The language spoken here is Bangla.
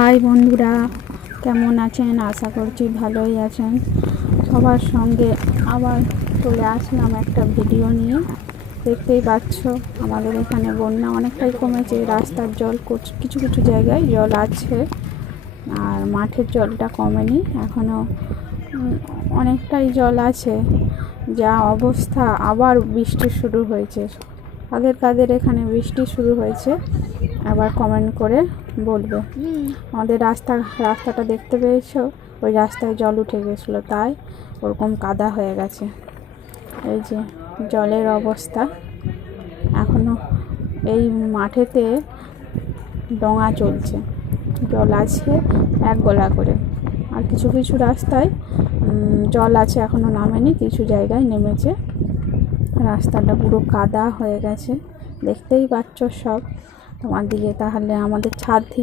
হাই বন্ধুরা, কেমন আছেন? আশা করছি ভালোই আছেন। সবার সঙ্গে আবার চলে আসলাম একটা ভিডিও নিয়ে। দেখতেই পাচ্ছ আমাদের এখানে বন্যা অনেকটাই কমেছে। রাস্তার জল কিছু কিছু জায়গায় জল আছে, আর মাঠের জলটা কমেনি, এখনও অনেকটাই জল আছে। যা অবস্থা, আবার বৃষ্টি শুরু হয়েছে। কাদের কাদের এখানে বৃষ্টি শুরু হয়েছে আবার কমেন্ট করে বলবে। আমাদের রাস্তাটা দেখতে পেয়েছো? ওই রাস্তায় জল উঠে গেছিলো, তাই ওরকম কাদা হয়ে গেছে। এই যে জলের অবস্থা, এখনো এই মাঠেতে ডঙা চলছে, জল আছে এক গলা করে। আর কিছু কিছু রাস্তায় জল আছে, এখনো নামেনি, কিছু জায়গায় নেমেছে। রাস্তাটা পুরো কাদা হয়ে গেছে, দেখতেই পাচ্ছ সব তোমার দিকে। তাহলে আমাদের ছাদ